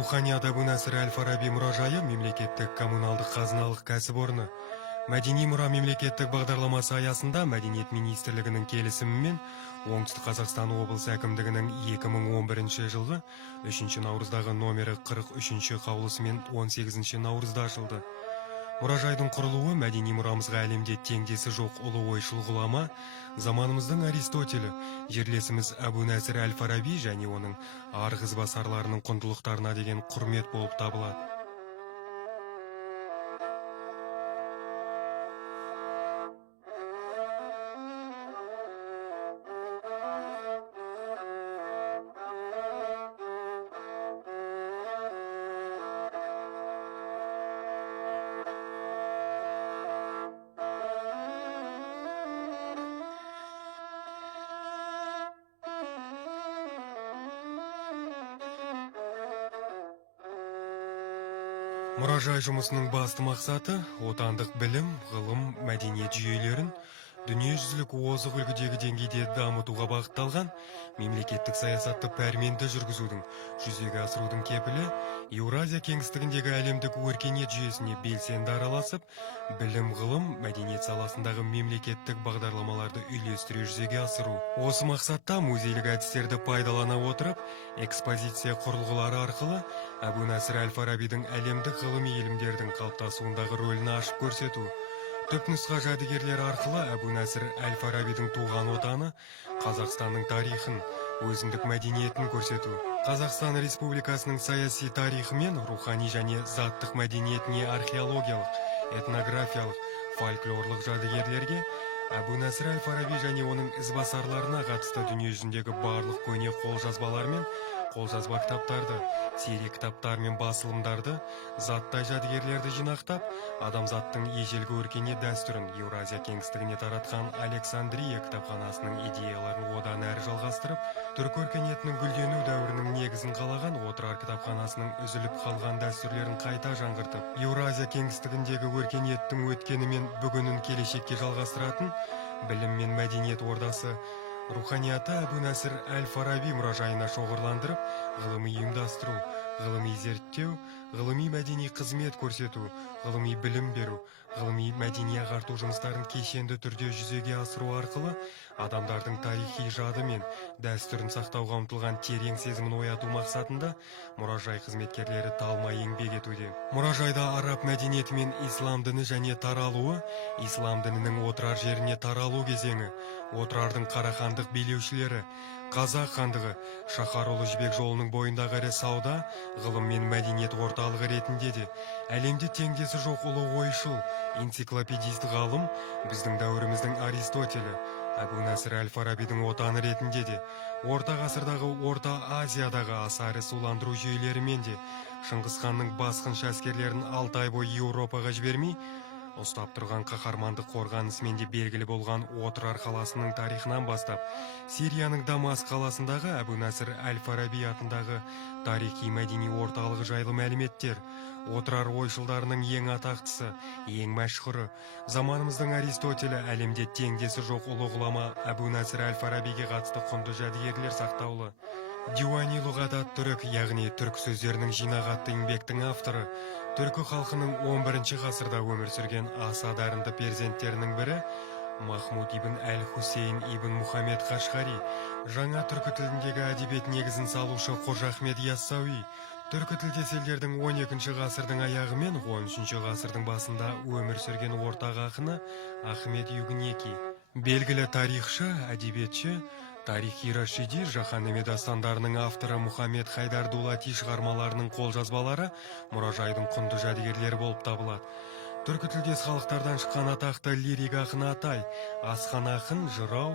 Руханият Әбу Насыр Әл-Фараби мұражайы мемлекеттік коммуналдық қазыналық кәсіпорны. Мәдени мұра мемлекеттік бағдарламасы аясында Мәдениет министрлігінің келісімімен Оңтүстік Қазақстан облысы әкімдігінің 2011 жылғы 3 наурыздағы номері 43 қаулысымен 18 наурызда ашылды. Мұражайдың құрылуы мәдени мұрамызға әлемде теңдесі жоқ ұлы ойшыл ғұлама, заманымыздың Аристотелі, жерлесіміз Әбу Насыр Әл-Фараби және оның арғы ізбасарларының құндылықтарына деген құрмет болып табылады. Мұражай жұмысының басты мақсаты отандық білім, ғылым, мәдениет жүйелерін дүниежүзілік озық үлгідегі деңгейде дамытуға бағытталған мемлекеттік саясатты пәрменді жүргізудің, жүзеге асырудың кепілі Еуразия кеңістігіндегі әлемдік өркениет жүйесіне белсенді араласып, білім, ғылым, мәдениет саласындағы мемлекеттік бағдарламаларды үйлестіре жүзеге асыру. Осы мақсатта музейлік әдістерді пайдалана отырып, экспозиция құрылғылары арқылы Әбу Насыр Әл-Фарабидің әлемдік ғылыми илімдердің қалыптасуындағы рөлін ашып көрсету. Түпнұсқа жәдігерлер арқылы Әбу Насыр Әл-Фарабидің туған отаны Қазақстанның тарихын, өзіндік мәдениетін көрсету. Қазақстан Республикасының саяси тарихы мен рухани және заттық мәдениетіне археологиялық, этнографиялық, фольклорлық жәдігерлерге Әбу Насыр Әл-Фараби және оның ізбасарларына қатысты дүниежүзіндегі барлық көне қолжазбалар мен қолжазба кітаптарды, сирек кітаптар мен басылымдарды, заттай жәдігерлерді жинақтап, адамзаттың ежелгі өркениет дәстүрін Еуразия кеңістігіне таратқан Александрия кітапханасының идеяларын одан әрі жалғастырып, түркі өркениетінің гүлдену дәуірінің негізін қалаған Отырар кітапханасының үзіліп қалған дәстүрлерін қайта жаңғыртып, Еуразия кеңістігіндегі өркениеттің өткені мен бүгінін келешекке жалғастыратын білім мен мәдениет ордасы руханияты Әбу Насыр Әл-Фараби мұражайына шоғырландырып, ғылыми ұйымдастыру, ғылыми зерттеу, ғылыми мәдени қызмет көрсету, ғылыми білім беру, ғылыми мәдени ағарту жұмыстарын кешенді түрде жүзеге асыру арқылы адамдардың тарихи жады мен дәстүрін сақтауға ұмтылған терең сезімін ояту мақсатында мұражай қызметкерлері талмай еңбек етуде. Мұражайда араб мәдениеті мен ислам діні және таралуы, ислам дінінің Отырар жеріне таралу кезеңі, Отырардың Қарахандық билеушілері, Қазақ хандығы, Шаһар-ұлы жібек жолының бойындағы ірі сауда, ғылым мен мәдениет орталығы ретінде де, әлемде теңдесі жоқ ұлы ойшыл, энциклопедист ғалым, біздің дәуіріміздің Аристотелі, Әбу Насыр Әл-Фарабидің отаны ретінде де, орта ғасырдағы Орта Азиядағы аса ірі суландыру жүйелерімен де, Шыңғыс ханның басқыншы әскерлерін 6 ай бойы Еуропаға жібермей, ұстап тұрған қаһармандық қорғанысымен де белгілі болған Отырар қаласының тарихынан бастап, Сирияның Дамаск қаласындағы Әбу Насыр Әл-Фараби атындағы тарихи мәдени орталығы жайлы мәліметтер, Отырар ойшылдарының ең атақтысы, ең мәшһүрі, заманымыздың Аристотелі, әлемде теңдесі жоқ ұлы ғұлама Әбу Насыр Әл-Фарабиге қатысты құнды жәдігерлер сақтаулы. Диуани лұғат түрік, яғни түрк сөздерінің жинағы атты еңбектің авторы, түркі халқының 11 ғасырда өмір сүрген аса дарынды перзенттерінің бірі Махмуд ибн Әл-Хусейн ибн Мұхаммед Қашғари, жаңа түркі тіліндегі әдебиет негізін салушы Қожа Ахмед Яссауи, түркі тілдес елдердің 12 ғасырдың аяғы мен 13 ғасырдың басында өмір сүрген ортақ ақыны Ахмед Югнеки, белгілі тарихшы, әдебиетші, тарихи Рашиди, Жаһан-наме дастандарының авторы Мұхаммед Хайдар Дулати шығармаларының қолжазбалары мұражайдың құнды жәдігерлері болып табылады. Түркі тілдес халықтардан шыққан атақты лирик ақын Атай, асқан ақын, жырау,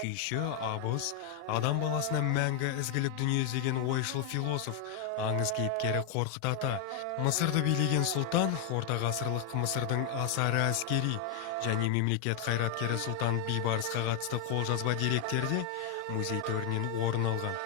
күйші, абыз, адам баласына мәңгі ізгілік дүние іздеген ойшыл философ, аңыз кейіпкері Қорқыт Ата, Мысырды билеген сұлтан, орта ғасырлық Мысырдың аса ірі әскери және мемлекет қайраткері Сұлтан Бейбарысқа қатысты қолжазба деректерде музей төрінен орын алған.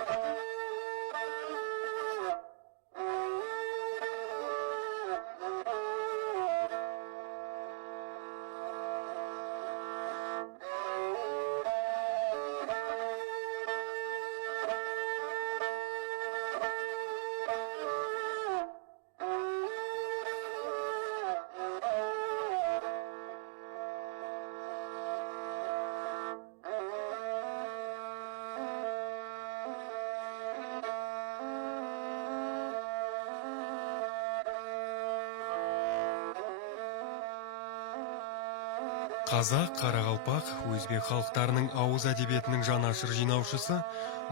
Қазақ, Қарақалпақ, өзбек халықтарының ауыз әдебиетінің жанашыр жинаушысы,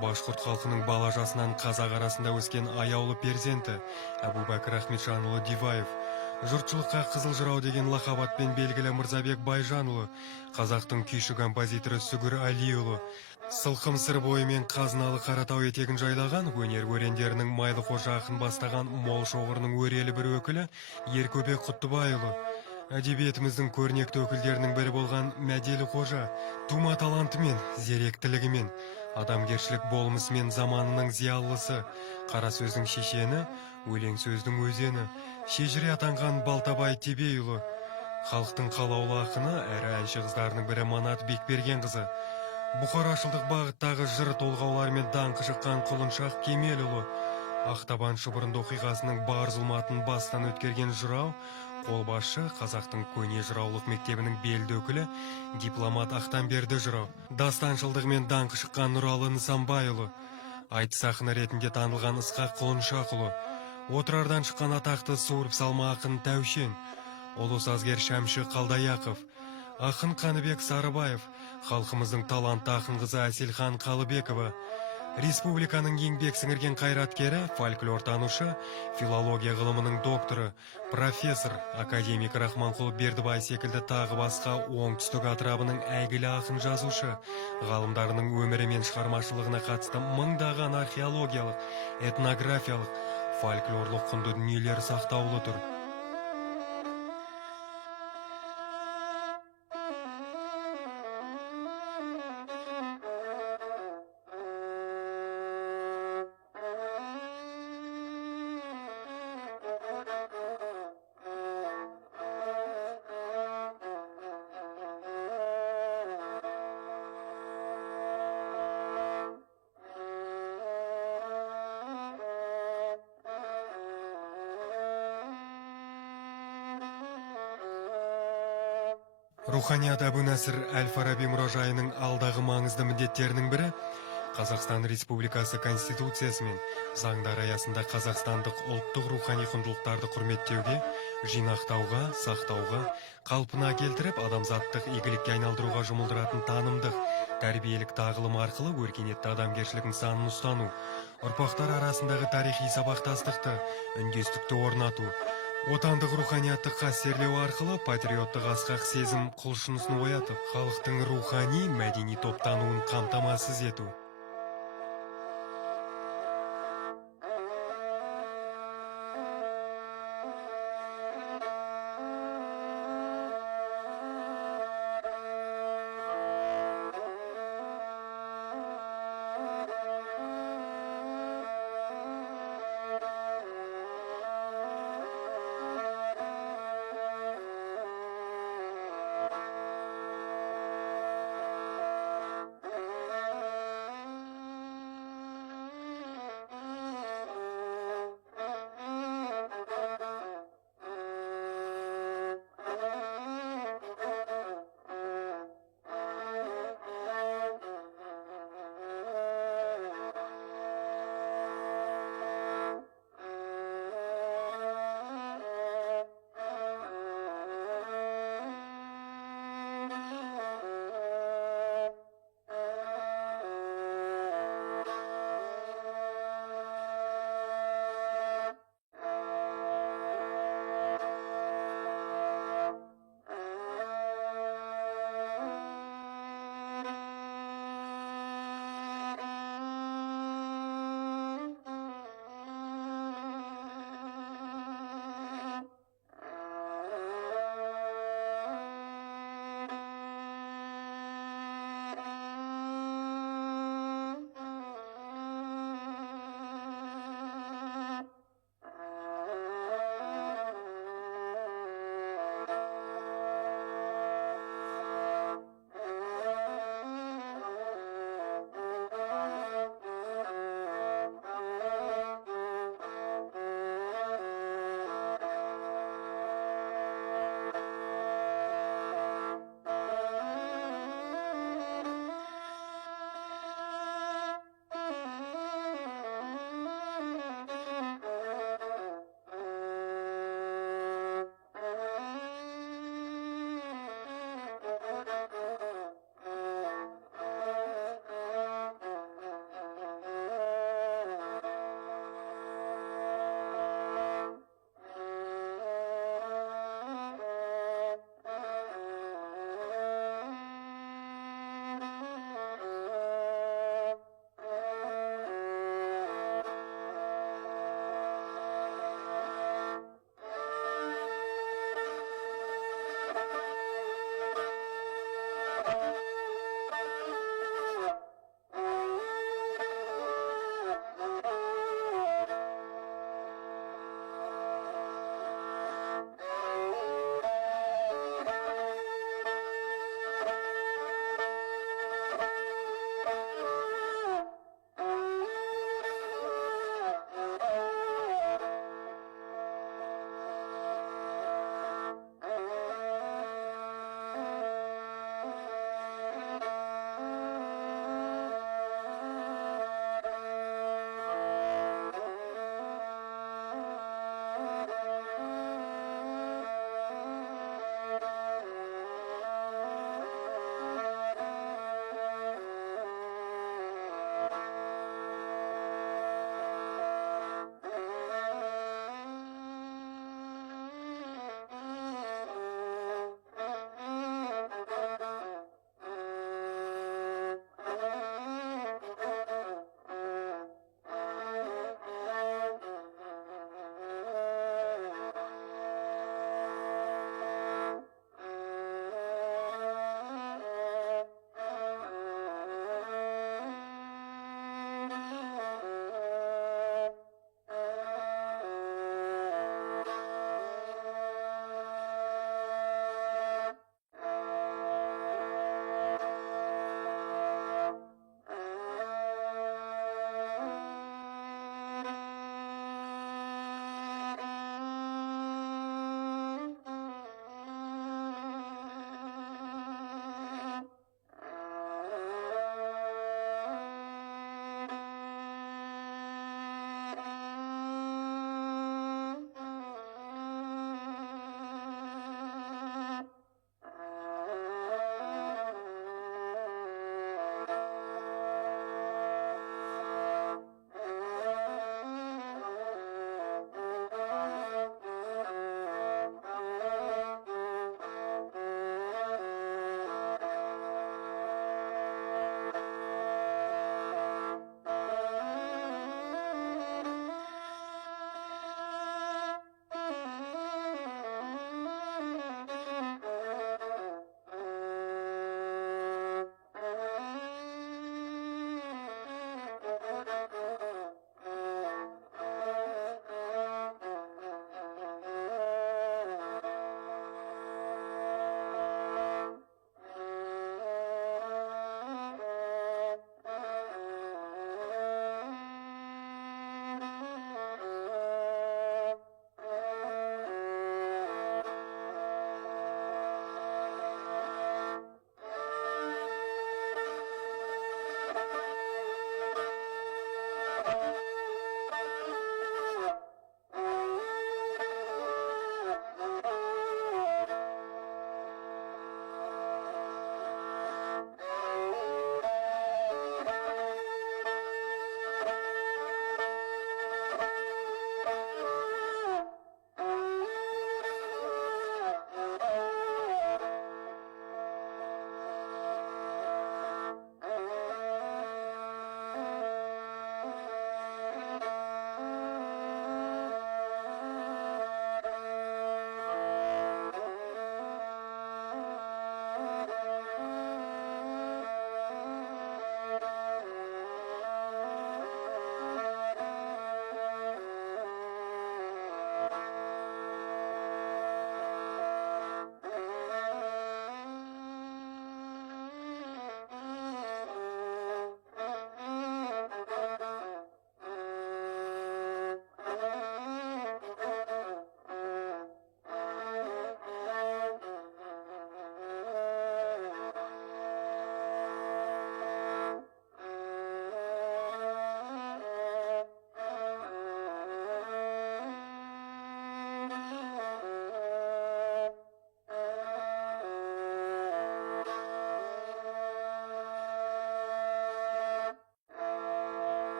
башқұрт халқының бала жасынан қазақ арасында өскен аяулы перзенті Әбубәкір Ахметжанұлы Диваев, жұртшылыққа Қызыл жырау деген лақап атпен белгілі Мырзабек Байжанұлы, қазақтың күйші композиторы Сүгір Әлиұлы, сылқым сыр бойымен қазыналы Қаратау етегін жайлаған өнер өрендерінің майлы қожа ақын бастаған мол шоғырының өрелі бір өкілі Еркөбек Құттыбайұлы, әдебиетіміздің көрнекті өкілдерінің бірі болған Мәделі Қожа, тума талантымен, зеректілігімен, адамгершілік болмысымен заманының зиялысы, қара сөздің шешені, өлең сөздің өзені, шежіре атанған Балтабай Тебейұлы, халықтың қалаулы ақыны әрі әнші қыздарының бірі Манат Бекбергенқызы, бұқарашылдық бағыттағы жыр толғауларымен даңқы шыққан Құлыншақ Кемелұлы, Ақтабан шұбырынды оқиғасының бар зұлматын бастан өткерген жырау, қолбасшы қазақтың көне жыраулық мектебінің белді өкілі дипломат Ақтанберді жырау, дастаншылдығымен даңқы шыққан Нұралы Нысанбайұлы, айтыс ақыны ретінде танылған Ысқақ Құлыншақұлы, отырардан шыққан атақты суырып салма ақын Тәушен, ұлы сазгер Шәмші Қалдаяқов, ақын Қаныбек Сарыбаев, халқымыздың талантты ақын қызы Әселхан Қалыбекова, республиканың еңбек сіңірген қайраткері, фольклортанушы, филология ғылымының докторы, профессор, академик Рахманқұл Бердібай секілді тағы басқа оңтүстік атырабының әйгілі ақын жазушы, ғалымдарының өмірі мен шығармашылығына қатысты мыңдаған археологиялық, этнографиялық, фольклорлық құнды дүниелер сақтаулы тұр. Руханият Әбу-Нәсір Әл-Фараби мұражайының алдағы маңызды міндеттерінің бірі Қазақстан Республикасы Конституциясы мен заңдар аясында қазақстандық ұлттық рухани құндылықтарды құрметтеуге, жинақтауға, сақтауға, қалпына келтіріп, адамзаттық игілікке айналдыруға жұмылдыратын танымдық, тәрбиелік тағылым арқылы өркениетті адамгершілік нысанын ұстану, ұрпақтар арасындағы тарихи сабақтастықты, үндестікті орнату, отандық руханиятты қастерлеу арқылы патриоттық асқақ сезім құлшынысын оятып, халықтың рухани мәдени топтануын қамтамасыз ету.